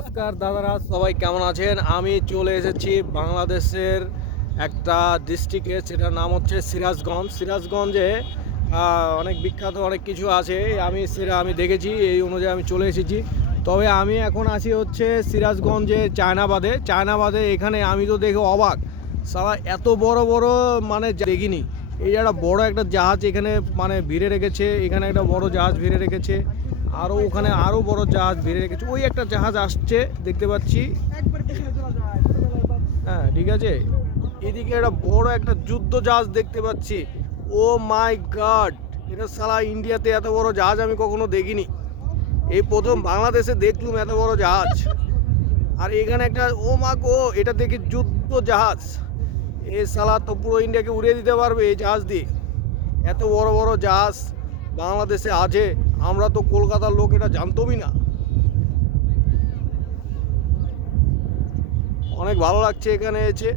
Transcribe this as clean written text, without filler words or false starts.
নমস্কার দাদারা, সবাই কেমন আছেন? আমি চলে এসেছি বাংলাদেশের একটা ডিস্ট্রিক্টে, সেটার নাম হচ্ছে সিরাজগঞ্জ। সিরাজগঞ্জে অনেক বিখ্যাত অনেক কিছু আছে, আমি দেখেছি, এই অনুযায়ী আমি চলে এসেছি। তবে আমি এখন আছি হচ্ছে সিরাজগঞ্জে চায়নাবাদে। এখানে আমি তো দেখে অবাক, সারা এত বড় বড় মানে দেখিনি। এই একটা বড় একটা জাহাজ এখানে মানে ভিড়ে রেখেছে, এখানে একটা বড় জাহাজ ভিড়ে রেখেছে, আরও ওখানে আরও বড় জাহাজ ভিড়ে রেখেছে। ওই একটা জাহাজ আসছে দেখতে পাচ্ছি। হ্যাঁ, ঠিক আছে। এদিকে একটা বড় একটা যুদ্ধ জাহাজ দেখতে পাচ্ছি। ও মাই গড, এটা সালা ইন্ডিয়াতে এত বড় জাহাজ আমি কখনো দেখিনি। এই প্রথম বাংলাদেশে দেখলুম এত বড় জাহাজ। আর এখানে একটা, ও মা গো, এটা দেখি যুদ্ধ জাহাজ। এ সালা তো পুরো ইন্ডিয়াকে উড়িয়ে দিতে পারবে এই জাহাজ দিয়ে। এত বড় বড় জাহাজ বাংলাদেশে আছে, আমরা তো কলকাতার লোক, এটা জানতমই না। অনেক ভালো লাগছে এখানে এসে।